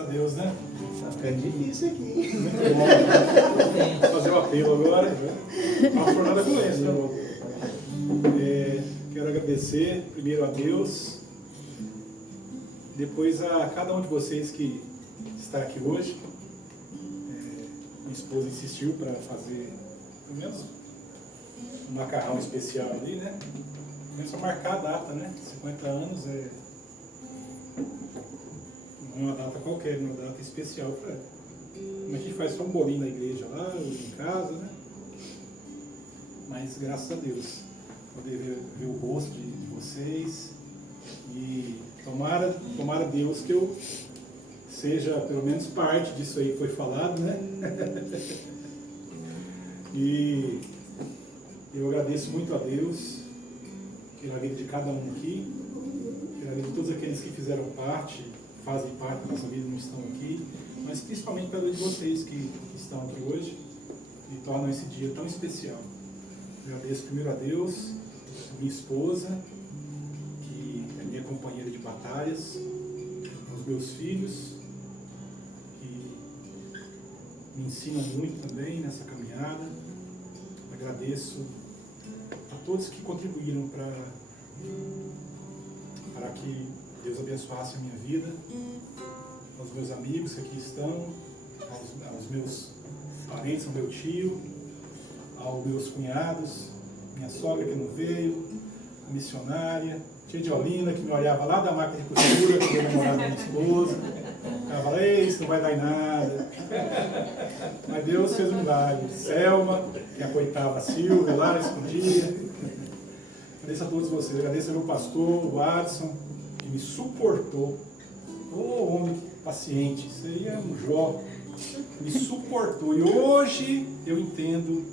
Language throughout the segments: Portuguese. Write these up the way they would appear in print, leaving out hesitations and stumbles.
A Deus, né? Tá ficando difícil aqui. Muito bom. Vou fazer o apelo agora. Não for nada com isso, tá? Quero agradecer primeiro a Deus, depois a cada um de vocês que está aqui hoje. Minha esposa insistiu para fazer pelo menos um macarrão especial ali, né? Começa a marcar a data, né? 50 anos não é uma data qualquer, é uma data especial para ela. A gente faz só um bolinho na igreja lá, ou em casa, né? Mas graças a Deus, poder ver o rosto de vocês e tomara Deus que eu seja pelo menos parte disso aí que foi falado, né? E eu agradeço muito a Deus pela vida de cada um aqui, pela vida de todos aqueles que fizeram parte, fazem parte da nossa vida e não estão aqui, mas principalmente pela vida de vocês que estão aqui hoje e tornam esse dia tão especial. Eu agradeço primeiro a Deus, a minha esposa, que é minha companheira de batalhas, aos meus filhos, que me ensinam muito também nessa caminhada. Agradeço a todos que contribuíram para que Deus abençoasse a minha vida, aos meus amigos que aqui estão, aos meus parentes, ao meu tio, aos meus cunhados, minha sogra que não veio, a missionária, tia de Olinda que me olhava lá da máquina de costura, que eu namorava minha esposa, ela falava, isso não vai dar em nada. Mas Deus fez um milagre. Selma, que acoitava a Silvia lá, escondia. Agradeço a todos vocês, agradeço ao meu pastor, o Adson, que me suportou. Ô homem paciente, isso aí é um Jó, me suportou. E hoje eu entendo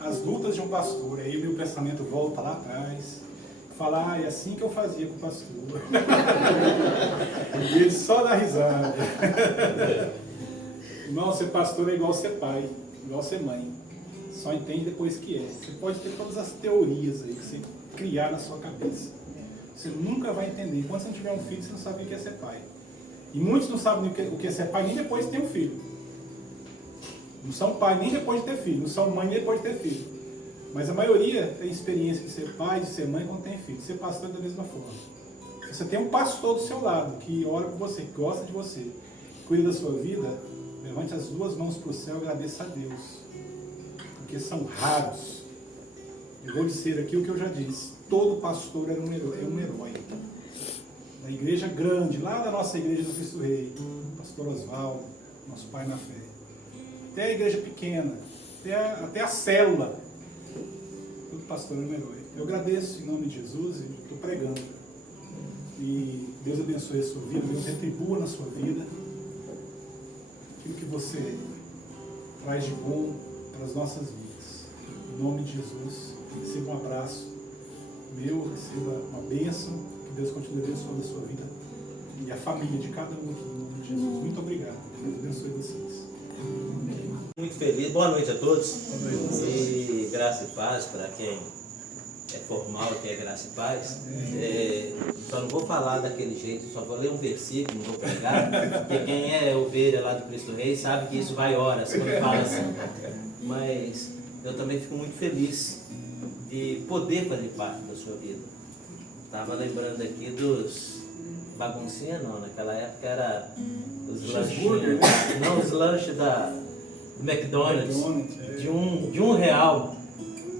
as lutas de um pastor. Aí meu pensamento volta lá atrás, falar, é assim que eu fazia com o pastor. E ele só dá risada. Irmão, ser pastor é igual ser pai, igual ser mãe. Só entende depois que é. Você pode ter todas as teorias aí que você criar na sua cabeça. Você nunca vai entender. Enquanto você não tiver um filho, você não sabe o que é ser pai. E muitos não sabem o que é ser pai nem depois de ter um filho. Não são pai nem depois de ter filho. Não são mãe nem depois de ter filho. Mas a maioria tem experiência de ser pai, de ser mãe quando tem filho. De ser pastor da mesma forma. Você tem um pastor do seu lado que ora por você, que gosta de você, que cuida da sua vida. Levante as duas mãos para o céu e agradeça a Deus. Porque são raros. Eu vou dizer aqui o que eu já disse. Todo pastor é um herói. Na igreja grande, lá da nossa igreja do Cristo Rei, pastor Oswaldo, nosso pai na fé. Até a igreja pequena, até a célula. Todo pastor é um herói. Eu agradeço em nome de Jesus e estou pregando. E Deus abençoe a sua vida, Deus retribua na sua vida aquilo que você traz de bom para as nossas vidas. Em nome de Jesus, receba um abraço meu, receba uma bênção, que Deus continue abençoando a sua vida e a família de cada um aqui, em nome de Jesus. Muito obrigado. Deus abençoe vocês. Muito feliz. Boa noite a todos. E graça e paz para quem é formal, que é graça e paz. Só não vou falar daquele jeito, só vou ler um versículo, não vou pregar, porque quem é ovelha lá do Cristo Rei sabe que isso vai horas quando fala assim. Mas eu também fico muito feliz de poder fazer parte da sua vida. Estava lembrando aqui dos baguncinha não, naquela época era os lanches, não os lanches do McDonald's, de um real,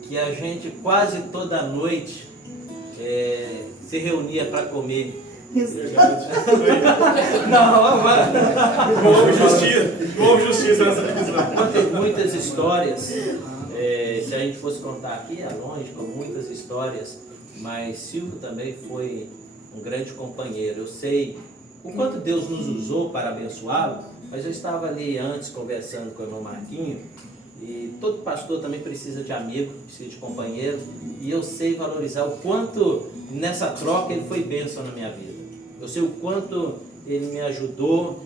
que a gente quase toda noite se reunia para comer. Não, agora não houve justiça nessa divisão. Tem muitas histórias, se a gente fosse contar aqui, é longe, com muitas histórias, mas Silvio também foi um grande companheiro. Eu sei o quanto Deus nos usou para abençoá-lo, mas eu estava ali antes conversando com o irmão Marquinho, e todo pastor também precisa de amigo, precisa de companheiro, e eu sei valorizar o quanto nessa troca ele foi bênção na minha vida. Eu sei o quanto ele me ajudou,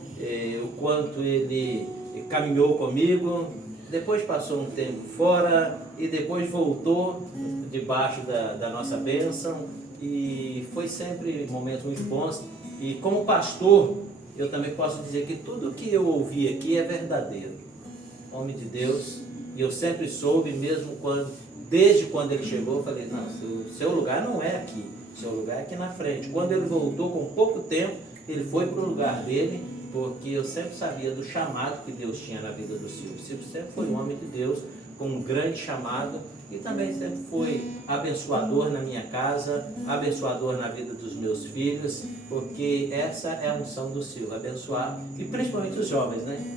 o quanto ele caminhou comigo, depois passou um tempo fora e depois voltou debaixo da nossa bênção, e foi sempre momentos muito bons. E como pastor, eu também posso dizer que tudo que eu ouvi aqui é verdadeiro. Homem de Deus, e eu sempre soube, mesmo desde quando ele chegou, eu falei, não, o seu lugar não é aqui, o seu lugar é aqui na frente. Quando ele voltou, com pouco tempo, ele foi para o lugar dele, porque eu sempre sabia do chamado que Deus tinha na vida do Silvio. Silvio sempre foi um homem de Deus, com um grande chamado, e também sempre foi abençoador na minha casa, abençoador na vida dos meus filhos, porque essa é a unção do Silvio, abençoar, e principalmente os jovens, né?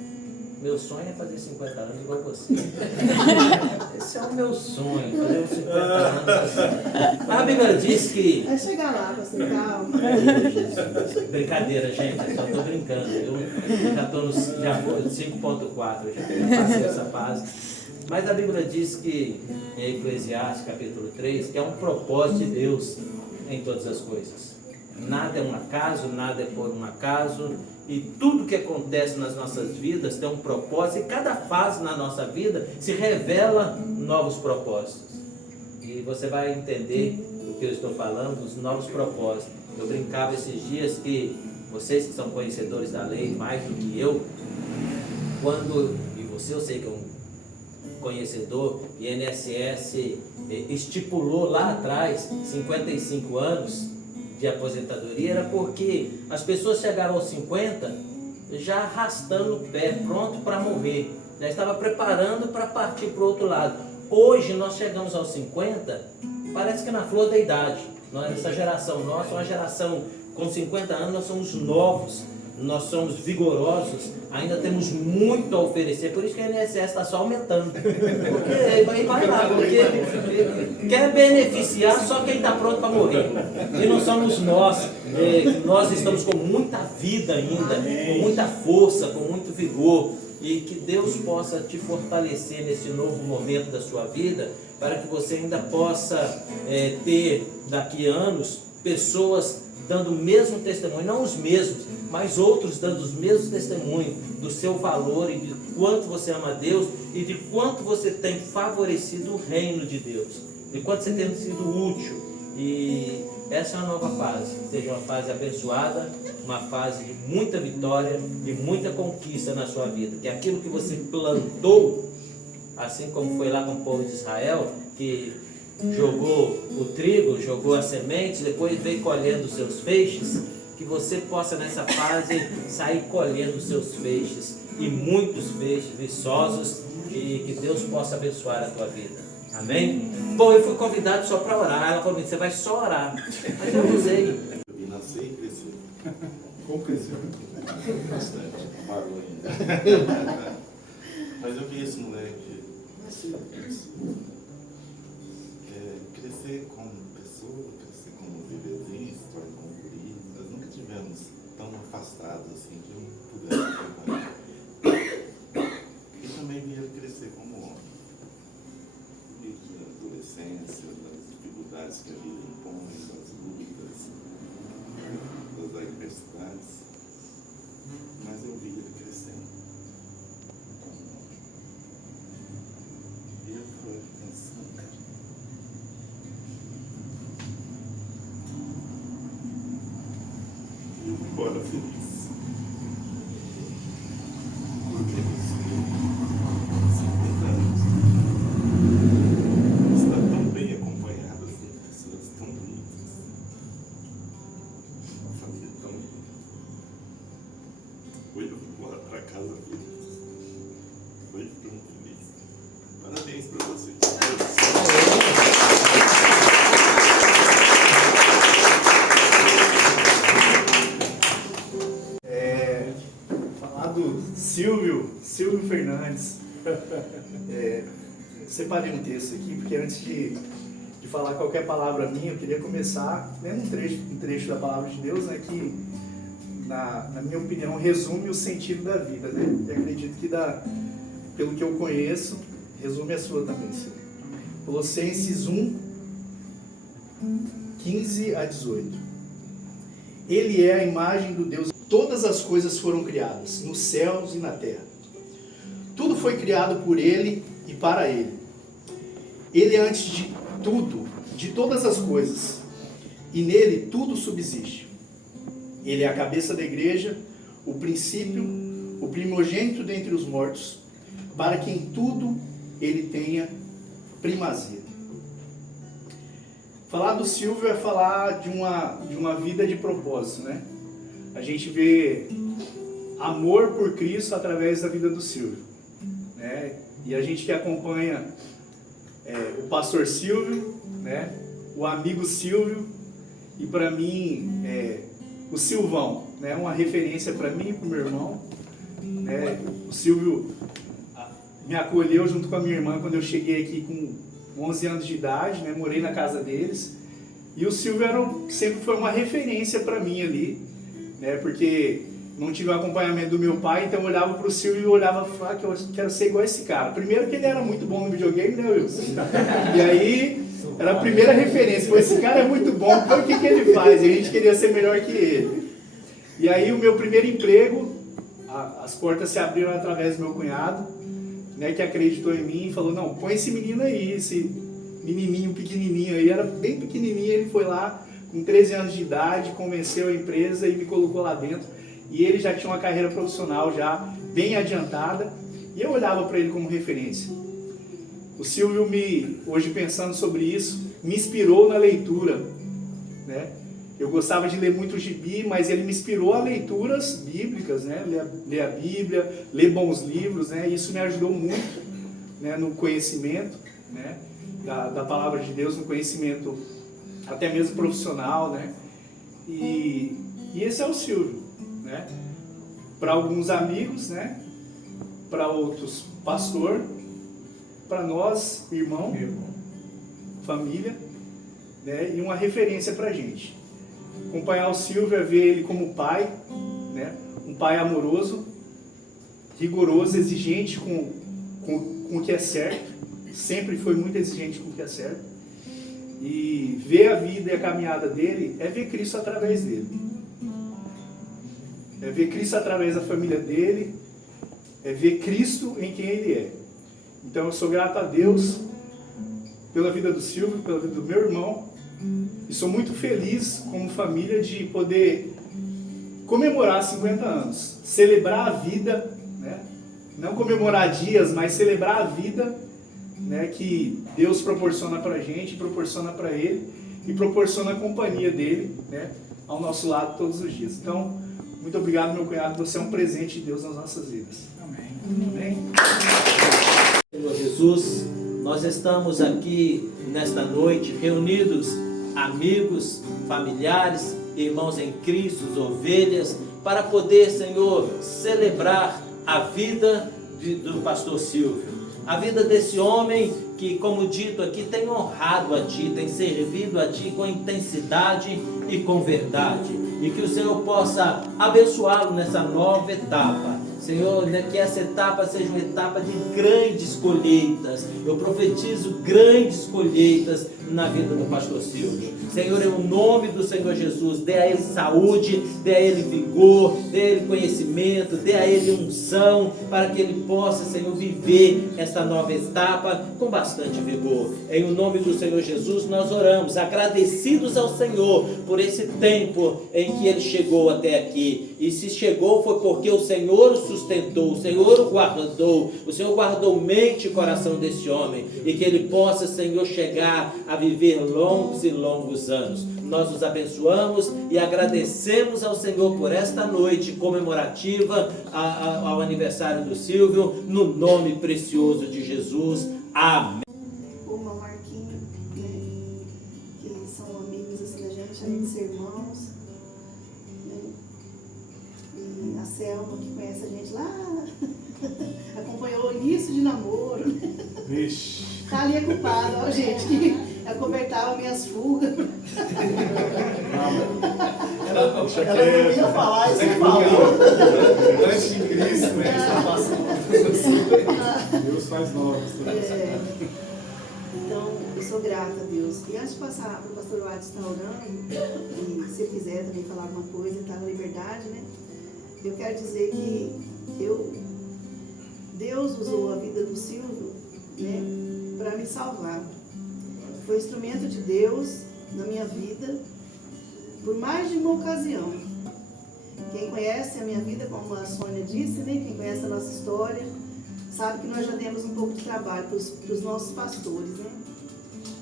Meu sonho é fazer 50 anos igual você. Esse é o meu sonho, fazer 50 anos assim. A Bíblia diz que... Vai chegar lá, pastor, calma. Brincadeira, gente, eu só estou brincando. Eu já estou no 5.4, já passei essa fase. Mas a Bíblia diz que, em Eclesiastes capítulo 3, que é um propósito de Deus em todas as coisas. Nada é um acaso, nada é por um acaso, e tudo que acontece nas nossas vidas tem um propósito, e cada fase na nossa vida se revela novos propósitos. E você vai entender do que eu estou falando, dos novos propósitos. Eu brincava esses dias que vocês que são conhecedores da lei, mais do que eu, e você eu sei que é um conhecedor, e INSS estipulou lá atrás 55 anos de aposentadoria, era porque as pessoas chegavam aos 50 já arrastando o pé, pronto para morrer, já estava preparando para partir para o outro lado. Hoje nós chegamos aos 50, parece que na flor da idade. Essa geração nossa, uma geração com 50 anos, nós somos novos, nós somos vigorosos, ainda temos muito a oferecer, por isso que a INSS está só aumentando, porque vai lá, porque quer beneficiar só quem está pronto para morrer, e não somos nós, nós estamos com muita vida ainda, com muita força, com muito vigor, e que Deus possa te fortalecer nesse novo momento da sua vida, para que você ainda possa ter daqui a anos pessoas dando o mesmo testemunho, não os mesmos, mas outros dando os mesmos testemunhos do seu valor e de quanto você ama a Deus e de quanto você tem favorecido o reino de Deus, de quanto você tem sido útil. E essa é uma nova fase, seja uma fase abençoada, uma fase de muita vitória, de muita conquista na sua vida, que aquilo que você plantou, assim como foi lá com o povo de Israel, que jogou o trigo, jogou as sementes, depois veio colhendo os seus feixes, que você possa nessa fase sair colhendo os seus feixes, e muitos feixes viçosos, e que Deus possa abençoar a tua vida. Amém? Bom, eu fui convidado só para orar. Ela falou, você vai só orar. Mas eu usei. Eu vi nascer e crescer. Como cresceu? Bastante. Parou ainda. Mas eu vi esse moleque crescer como pessoa, crescer como bebezinho, se tornar como guri. Nós nunca tivemos tão afastados assim que eu pudesse acompanhar. E também vi ele crescer como homem. Da adolescência, das dificuldades que a vida impõe, das lutas, das adversidades. Mas eu vi ele crescendo. E eu fui pensando, cara. E eu fui embora feliz. Porque você, 50 anos. Está tão bem acompanhado, assim, pessoas tão bonitas, uma família tão linda. Hoje eu vou embora para casa feliz. Hoje eu estou feliz. Parabéns para você. Falar do Silvio Fernandes. Separei um texto aqui, porque antes de falar qualquer palavra minha, eu queria começar lendo um trecho da palavra de Deus, né, que, na minha opinião, resume o sentido da vida, né? E acredito que, pelo que eu conheço, resume a sua também, Silvio. Colossenses 1, 15 a 18. Ele é a imagem do Deus. Todas as coisas foram criadas, nos céus e na terra. Tudo foi criado por Ele e para Ele. Ele é antes de tudo, de todas as coisas, e nele tudo subsiste. Ele é a cabeça da igreja, o princípio, o primogênito dentre os mortos, para que em tudo ele tenha primazia. Falar do Silvio é falar de uma vida de propósito, né? A gente vê amor por Cristo através da vida do Silvio, né? E a gente que acompanha o pastor Silvio, né? O amigo Silvio, e para mim o Silvão, né? Uma referência para mim e para o meu irmão, né? O Silvio me acolheu junto com a minha irmã quando eu cheguei aqui com 11 anos de idade, né? Morei na casa deles, e o Silvio sempre foi uma referência para mim ali, né? Porque não tive o acompanhamento do meu pai, então eu olhava para o Silvio e olhava e falava que eu quero ser igual a esse cara. Primeiro que ele era muito bom no videogame, né, Wilson? E aí era a primeira referência, pô, esse cara é muito bom, então o que ele faz? E a gente queria ser melhor que ele. E aí o meu primeiro emprego, as portas se abriram através do meu cunhado, né, que acreditou em mim e falou, não, põe esse menino aí, esse menininho pequenininho aí, era bem pequenininho, ele foi lá com 13 anos de idade, convenceu a empresa e me colocou lá dentro. E ele já tinha uma carreira profissional já bem adiantada, e eu olhava para ele como referência. O Silvio, hoje pensando sobre isso, me inspirou na leitura, né? Eu gostava de ler muito gibi, mas ele me inspirou a leituras bíblicas, né? Ler a Bíblia, ler bons livros, né? Isso me ajudou muito, né? No conhecimento, né? Da palavra de Deus, no conhecimento até mesmo profissional, né? E esse é o Silvio, né? Para alguns amigos, né? Para outros, pastor. Para nós, irmão, família, né? E uma referência para a gente. Acompanhar o Silvio é ver ele como pai, né? Um pai amoroso, rigoroso, exigente com o que é certo, sempre foi muito exigente com o que é certo. E ver a vida e a caminhada dele é ver Cristo através dele. É ver Cristo através da família dele, é ver Cristo em quem ele é. Então eu sou grato a Deus pela vida do Silvio, pela vida do meu irmão, e sou muito feliz como família de poder comemorar 50 anos, celebrar a vida, né? Não comemorar dias, mas celebrar a vida, né, que Deus proporciona para a gente, proporciona para ele e proporciona a companhia dele, né, ao nosso lado todos os dias. Então, muito obrigado, meu cunhado, você é um presente de Deus nas nossas vidas. Amém. Amém? Senhor Jesus, nós estamos aqui nesta noite reunidos, amigos, familiares, irmãos em Cristo, ovelhas, para poder, Senhor, celebrar a vida do pastor Silvio. A vida desse homem que, como dito aqui, tem honrado a Ti, tem servido a Ti com intensidade e com verdade. E que o Senhor possa abençoá-lo nessa nova etapa. Senhor, que essa etapa seja uma etapa de grandes colheitas. Eu profetizo grandes colheitas na vida do pastor Silvio. Senhor, em nome do Senhor Jesus, dê a ele saúde, dê a ele vigor, dê a ele conhecimento, dê a ele unção, para que ele possa, Senhor, viver esta nova etapa com bastante vigor. Em nome do Senhor Jesus, nós oramos, agradecidos ao Senhor por esse tempo em que ele chegou até aqui. E se chegou foi porque o Senhor o sustentou, o Senhor o guardou, o Senhor guardou mente e coração desse homem, e que ele possa, Senhor, chegar a viver longos e longos anos. Nós os abençoamos e agradecemos ao Senhor por esta noite comemorativa ao aniversário do Silvio, no nome precioso de Jesus. Amém. O irmão Marquinho, né, que são amigos assim, da gente, além de ser irmãos, né, e a Selma, que conhece a gente lá, acompanhou o início de namoro. Vixe. Tá ali é culpado, ó, gente, que acobertava minhas fugas. Ela não ia falar, e você falou. Antes de Cristo, né? Deus faz novas. Então, eu sou grata a Deus. E antes de passar para o pastor Watts estar orando, e se quiser também falar alguma coisa, está na liberdade, né? Eu quero dizer que Deus usou a vida do Silvio, né, para me salvar. Foi instrumento de Deus na minha vida por mais de uma ocasião Quem conhece a minha vida, como a Sônia disse, né? Quem conhece a nossa história, sabe que nós já demos um pouco de trabalho para os nossos pastores, né?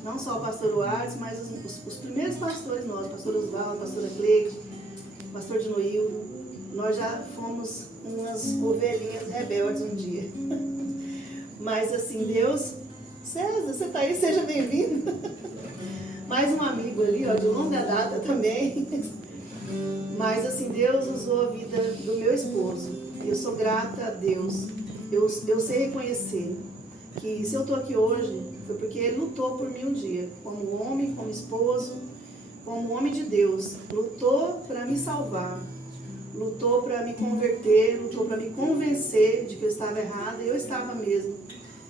Não só o pastor Uartes, mas os primeiros pastores nossos, o pastor Osvaldo, a pastora Cleide, o pastor Dinoildo. Nós já fomos umas ovelhinhas rebeldes um dia. Mas assim, Deus... César, você está aí? Seja bem-vindo. Mais um amigo ali, ó, de longa data também. Mas assim, Deus usou a vida do meu esposo. Eu sou grata a Deus. Eu sei reconhecer que se eu estou aqui hoje, foi porque Ele lutou por mim um dia. Como homem, como esposo, como homem de Deus. Lutou para me salvar. Lutou para me converter, lutou para me convencer de que eu estava errada. E eu estava mesmo.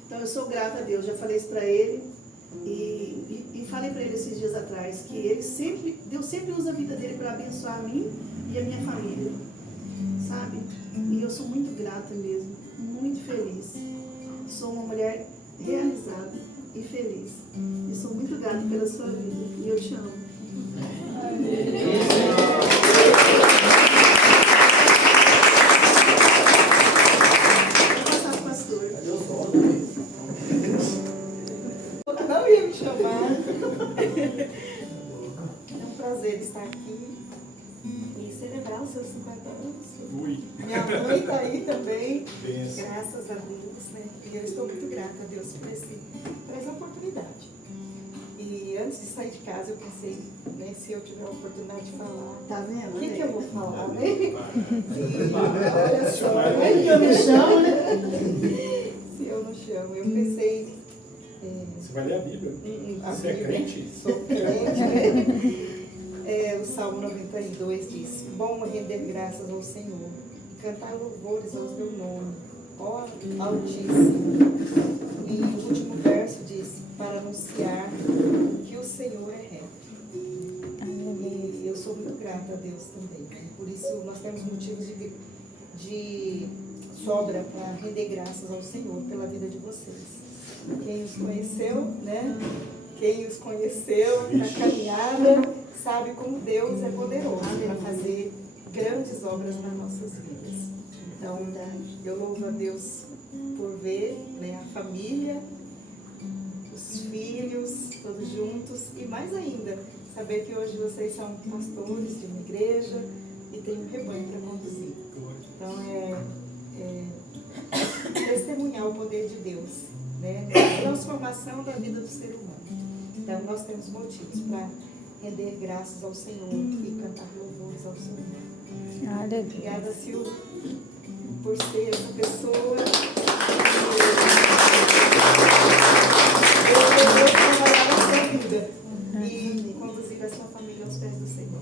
Então eu sou grata a Deus. Já falei isso para Ele. E falei para ele esses dias atrás que Deus sempre usa a vida dele para abençoar a mim e a minha família, sabe? E eu sou muito grata mesmo, muito feliz. Sou uma mulher realizada e feliz. E sou muito grata pela sua vida. E eu te amo. Vou passar pro pastor. Não ia me chamar. É um prazer estar aqui e celebrar os seus 50 anos. Ui. Minha mãe está aí também, Benção. graças a Deus, né? E eu estou muito grata a Deus por essa oportunidade. E antes de sair de casa eu pensei, né, se eu tiver a oportunidade de falar, tá vendo? O que eu vou falar, né? E olha só, como eu me chamo, né? Se eu não chamo, eu pensei. Você vai ler a Bíblia? Você é Bíblia. crente? Sou crente, né? O Salmo 92 diz: bom render graças ao Senhor, cantar louvores ao teu nome, ó Altíssimo. E o último verso diz: para anunciar que o Senhor é reto. E eu sou muito grata a Deus também, né? Por isso nós temos motivos de sobra para render graças ao Senhor pela vida de vocês. Quem os conheceu, né? Quem os conheceu na caminhada, sabe como Deus é poderoso para fazer grandes obras nas nossas vidas. Então, eu louvo a Deus por ver, né, a família, os filhos, todos juntos, e mais ainda, saber que hoje vocês são pastores de uma igreja e tem um rebanho para conduzir. Então, testemunhar o poder de Deus, né, na transformação da vida do ser humano. Então, nós temos motivos para render graças ao Senhor e cantar louvores ao Senhor. Obrigada, Silvia, por ser essa pessoa. Eu trabalhar na sua vida e conduzir a sua família aos pés do Senhor.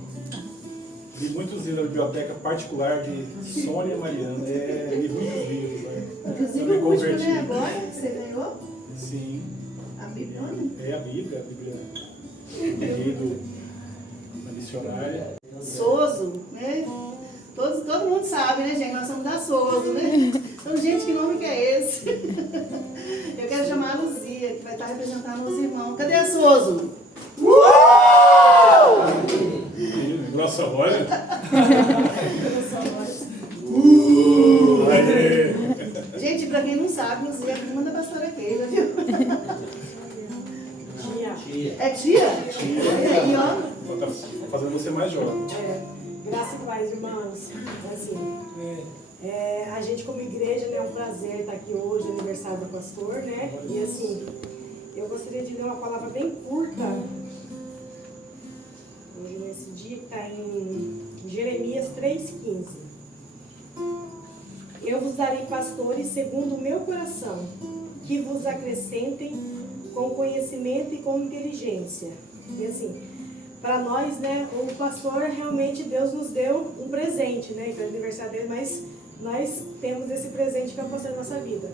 Li muitos livros da biblioteca particular de Sônia Mariana. Li muitos livros. Né? Inclusive o último, né, agora, que você ganhou? Sim. A Bíblia? É a Bíblia lido na missionária. Soso, né? Todo mundo sabe, né, gente? Nós somos da Soso, né? Então, gente, que nome que é esse? Eu quero chamar a Luzia, que vai estar representando os irmãos. Cadê a Soso? Nossa, olha. Gente, pra quem não sabe, Luzia é prima da pastora Keila, viu? Tia. É tia? E aí, ó. Tá fazendo você mais jovem. Graças a paz, irmãos. Assim, a gente como igreja, né, é um prazer estar aqui hoje, aniversário do pastor, né? E assim, eu gostaria de ler uma palavra bem curta, hoje nesse dia, que está em Jeremias 3,15. Eu vos darei pastores segundo o meu coração, que vos acrescentem com conhecimento e com inteligência. E assim, para nós, né, o pastor, realmente Deus nos deu um presente, né, que é o aniversário dele, mas nós temos esse presente que é o pastor da nossa vida.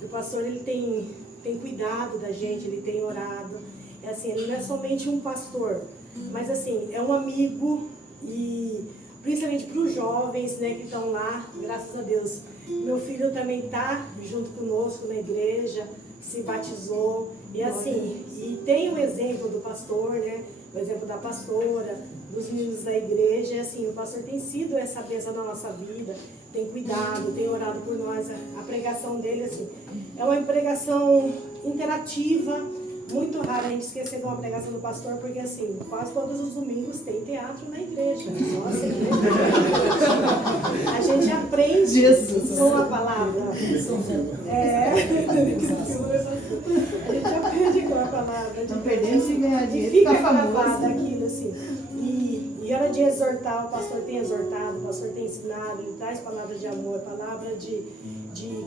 E o pastor, ele tem cuidado da gente, ele tem orado. É assim, ele não é somente um pastor, mas assim, é um amigo, e principalmente para os jovens, né, que estão lá, graças a Deus. Meu filho também está junto conosco na igreja, se batizou, e assim, e tem o exemplo do pastor, né, o exemplo da pastora, dos meninos da igreja. Assim, o pastor tem sido essa bênção na nossa vida, tem cuidado, tem orado por nós. A pregação dele, assim, é uma pregação interativa. Muito raro a gente esquecer de uma pregação do pastor, porque assim, quase todos os domingos tem teatro na igreja. Nossa, a gente aprende com a palavra. A gente aprende com a palavra. Não perdemos e ganhar dinheiro. E fica gravado aquilo assim. E hora de exortar, o pastor tem exortado, o pastor tem ensinado, ele traz palavras de amor, palavra de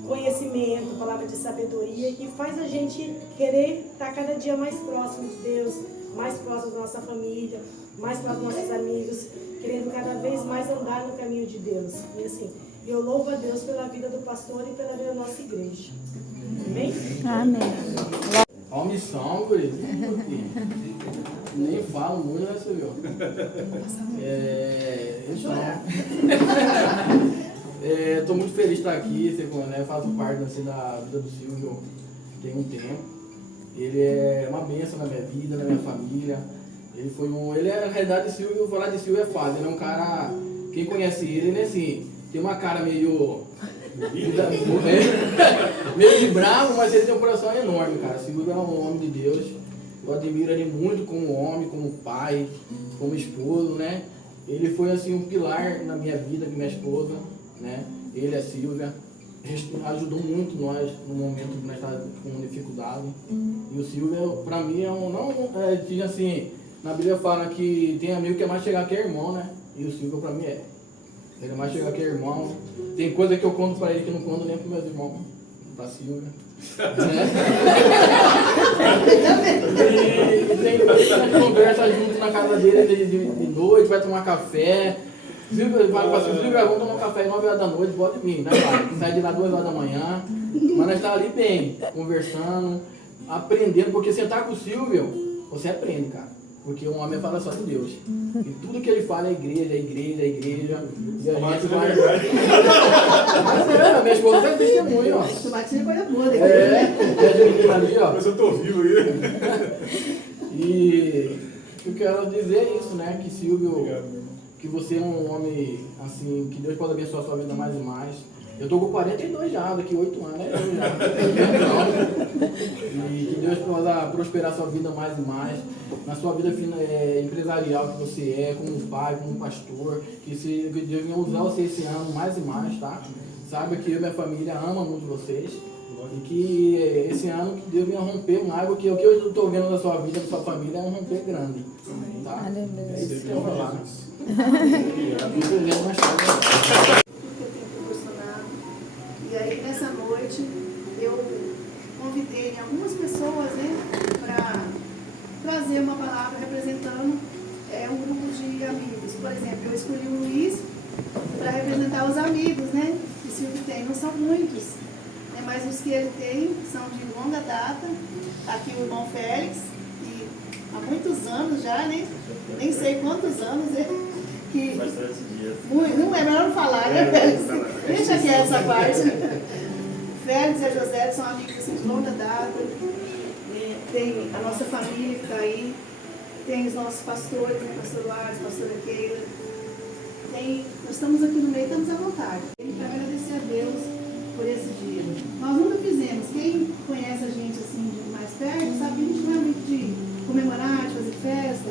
conhecimento, palavra de sabedoria, que faz a gente querer estar cada dia mais próximo de Deus, mais próximo da nossa família, mais próximo dos nossos amigos, querendo cada vez mais andar no caminho de Deus. E assim, eu louvo a Deus pela vida do pastor e pela vida da nossa igreja. Amém? Amém. Ó, missão, guri. Nem falo muito, né, você viu? Estou muito feliz de estar aqui, você, né, faço parte assim, da vida do Silvio tem um tempo. Ele é uma bênção na minha vida, na minha família. Ele é, na realidade, Silvio, falar de Silvio é fácil. Ele é um cara, quem conhece ele é assim, tem uma cara meio de bravo, mas ele tem um coração enorme, cara. Silvio é um homem de Deus. Eu admiro ele muito como homem, como pai, como esposo, né? Ele foi assim um pilar na minha vida, com minha esposa, né? Ele e a Silvia ajudou muito nós no momento que nós estávamos com dificuldade. E o Silvio, para mim, tinha assim, na Bíblia fala que tem amigo que é mais chegar que é irmão, né? E o Silvio para mim é. Ele é mais chegar que é irmão. Tem coisa que eu conto para ele que eu não conto nem para meus irmãos, para a Silvia. E tem conversa junto na casa dele de noite, vai tomar café. Silvia vai para Silvia, vamos tomar café 9 horas da noite, pode vir, né? Sai de lá 2 horas da manhã. Mas nós estamos ali bem, conversando, aprendendo, porque sentar com o Silvio, você aprende, cara. Porque um homem fala só de Deus. E tudo que ele fala é igreja, é igreja, é igreja. E a gente vai. Minha esposa tem testemunho, ó. Tomate seja coisa boa, né? E a gente ali, ó. Mas eu tô vivo aí. E eu quero dizer é isso, né? Que Silvio, Obrigado, meu irmão. que você é um homem, assim, que Deus pode abençoar a sua vida mais e mais. Eu tô com 42 já, daqui 8 anos, né? E que Deus possa prosperar a sua vida mais e mais. Na sua vida empresarial que você é, como pai, como pastor. Que Deus venha usar você esse ano mais e mais, tá? Saiba que eu e minha família ama muito vocês. E que esse ano que Deus venha romper um algo que o que eu estou vendo na sua vida, na sua família, é um romper grande. Tá? É isso que eu vou falar. E aí, nessa noite, eu convidei algumas pessoas, né, para trazer uma palavra representando um grupo de amigos. Por exemplo, eu escolhi o Luiz para representar os amigos, né, que o Silvio tem. Não são muitos, né, mas os que ele tem são de longa data. Aqui o irmão Félix, que há muitos anos já, né, nem sei quantos anos, né, que não é melhor não falar, né, Félix? Deixa quieto essa parte. Félix e a José são amigos assim, de longa data. Tem a nossa família que está aí. Tem os nossos pastores, né, pastor Lares, pastora Keila. Nós estamos aqui no meio, estamos à vontade. Para agradecer a Deus por esse dia. Nós nunca fizemos. Quem conhece a gente assim de mais perto sabe que a gente não é muito de comemorar, de fazer festa,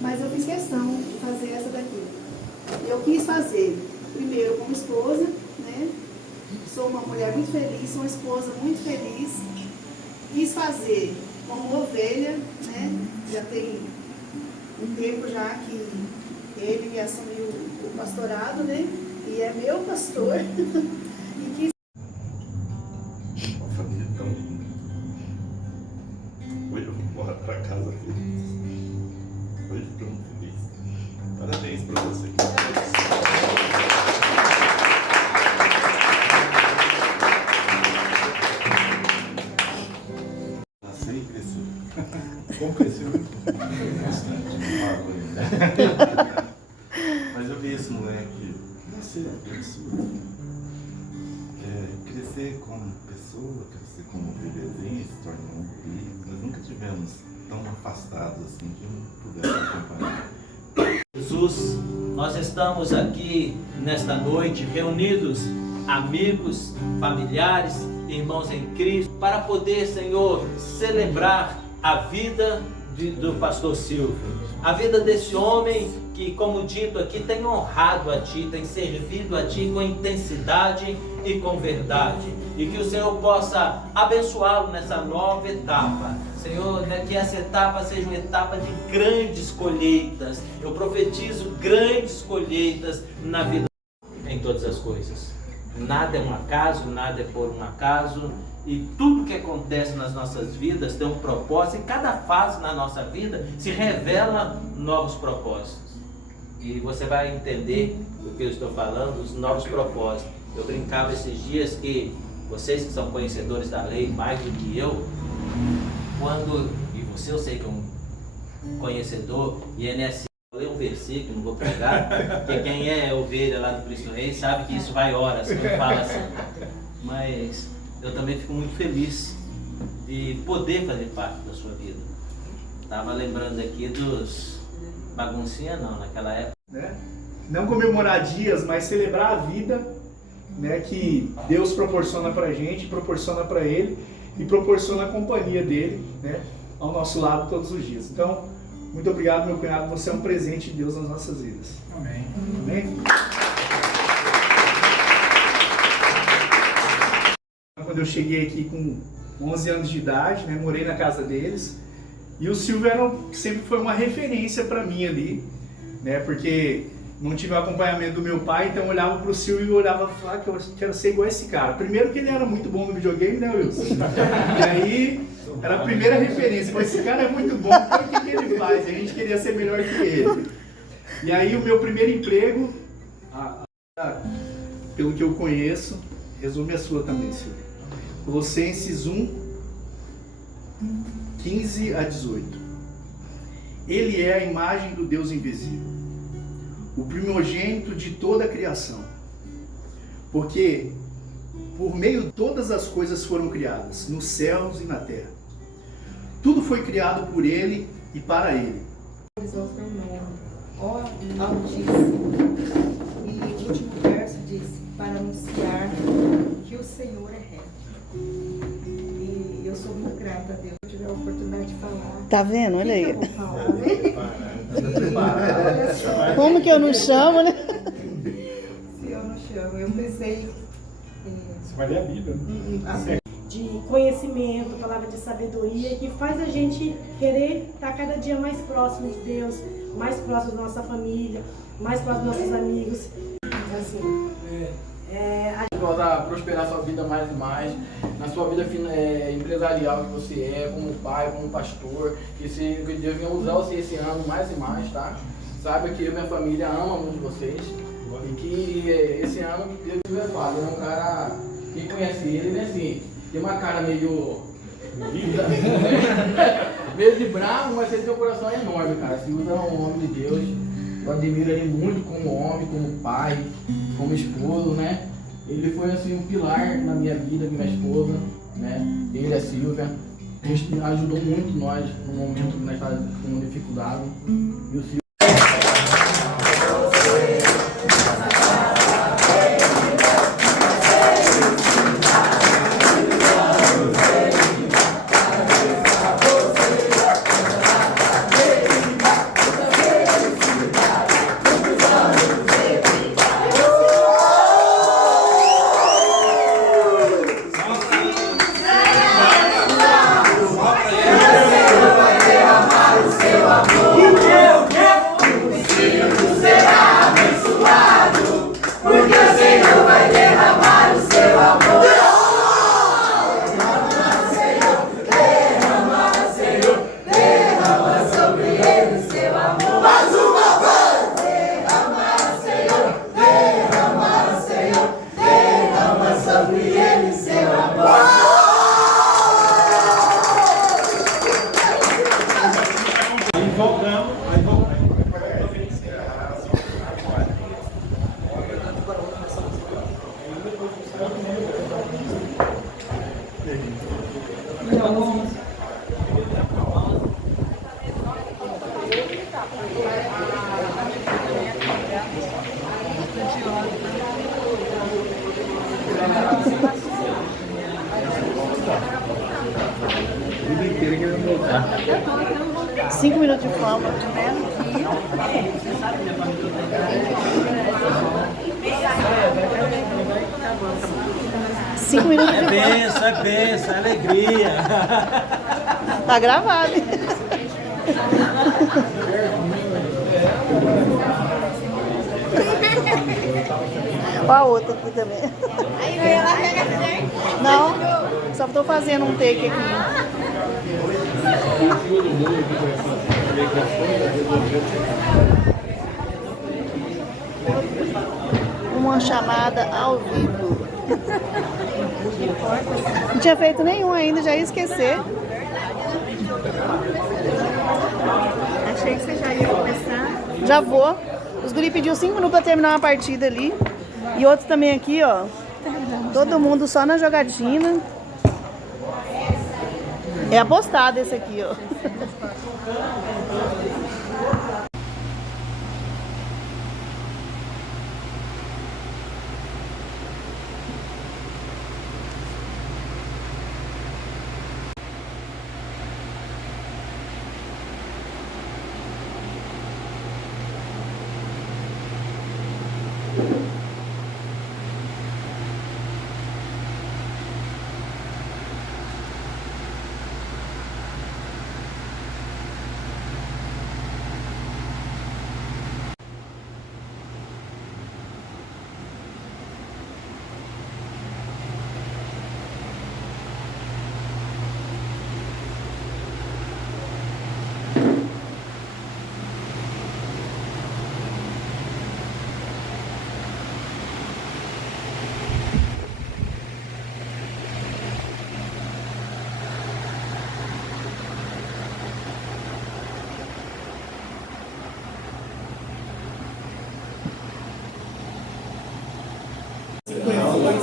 mas eu fiz questão de fazer essa daqui. Eu quis fazer, primeiro como esposa, né? Sou uma mulher muito feliz, sou uma esposa muito feliz. Quis fazer como ovelha, né? Já tem um tempo já que ele assumiu o pastorado, né? E é meu pastor. E quis... Uma família tão linda. Hoje eu vou embora para casa feliz. Hoje eu estou muito feliz. Parabéns para você. Nasceu e cresceu. Como cresceu? Bastante. Mas eu vi esse moleque nascer, crescer. Crescer como pessoa, crescer como bebezinho, se tornar um guri. Nós nunca tivemos tão afastados assim que não pudesse acompanhar. Jesus, nós estamos aqui nesta noite reunidos, amigos, familiares, irmãos em Cristo, para poder, Senhor, celebrar a vida do pastor Silvio, a vida desse homem que, como dito aqui, tem honrado a Ti, tem servido a Ti com intensidade e com verdade, e que o Senhor possa abençoá-lo nessa nova etapa, Senhor, né, que essa etapa seja uma etapa de grandes colheitas. Eu profetizo grandes colheitas na vida, em todas as coisas. Nada é um acaso, nada é por um acaso, e tudo que acontece nas nossas vidas tem um propósito, e cada fase na nossa vida se revela novos propósitos. E você vai entender do que eu estou falando, os novos propósitos. Eu brincava esses dias que vocês que são conhecedores da lei mais do que eu, e você eu sei que é um conhecedor, INSS, eu vou ler um versículo, não vou pregar, porque quem é ovelha lá do Cristo Rei sabe que isso vai horas, quando fala assim. Mas eu também fico muito feliz de poder fazer parte da sua vida. Estava lembrando aqui dos baguncinha não, naquela época. Né? Não comemorar dias, mas celebrar a vida, né, que Deus proporciona pra gente, proporciona pra Ele e proporciona a companhia dele, né, ao nosso lado todos os dias. Então, muito obrigado, meu cunhado, você é um presente de Deus nas nossas vidas. Amém. Amém? Quando eu cheguei aqui com 11 anos de idade, né, morei na casa deles, e o Silvio sempre foi uma referência para mim ali, né, porque não tive o acompanhamento do meu pai, então eu olhava pro Silvio e olhava e falava que eu quero ser igual a esse cara. Primeiro que ele era muito bom no videogame, né, Wilson? E aí, era a primeira referência. Mas esse cara é muito bom, então o que ele faz? A gente queria ser melhor que ele. E aí, o meu primeiro emprego, pelo que eu conheço, resume a sua também, Silvio. Colossenses 1, 15 a 18. Ele é a imagem do Deus invisível, o primogênito de toda a criação, porque por meio de todas as coisas foram criadas, nos céus e na terra. Tudo foi criado por Ele e para Ele. Ó Altíssimo. E o último verso diz, para anunciar que o Senhor é reto. E eu sou muito grata a Deus por tiver a oportunidade de falar. Tá vendo? Olha aí. Eu vou falar, né? Olha só. Como que eu não chamo, né? Se eu não chamo, eu pensei Você vai ler a Bíblia. De conhecimento, palavra de sabedoria, que faz a gente querer estar cada dia mais próximo de Deus, mais próximo da nossa família, mais próximo dos nossos amigos. Assim, Possa prosperar sua vida mais e mais, na sua vida empresarial que você é, como pai, como pastor, que Deus venha usar você esse ano mais e mais, tá? Saiba que eu e minha família ama muito vocês e que esse ano Deus vai falar, ele é um cara, quem conhece ele é assim, tem uma cara meio de bravo, mas ele tem um coração enorme, cara. Se usa um homem de Deus, eu admiro ele muito como homem, como pai, como esposo, né? Ele foi assim um pilar na minha vida, minha esposa, né? Ele, a Silvia, ajudou muito nós no momento que nós estávamos com dificuldade. E o Silvio 5 minutos de fama. 5 minutos de fama. É benção, é alegria. Tá gravado. Olha a outra aqui também. Não, só estou fazendo um take aqui. Uma chamada ao vivo. Não tinha feito nenhum ainda, já ia esquecer. Achei que você já ia começar. Já vou. Os guri pediu 5 minutos pra terminar uma partida ali. E outros também aqui, ó. Todo mundo só na jogatina. É apostado esse aqui, ó.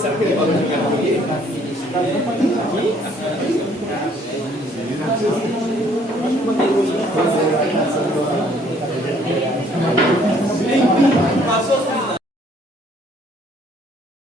Sabe aquele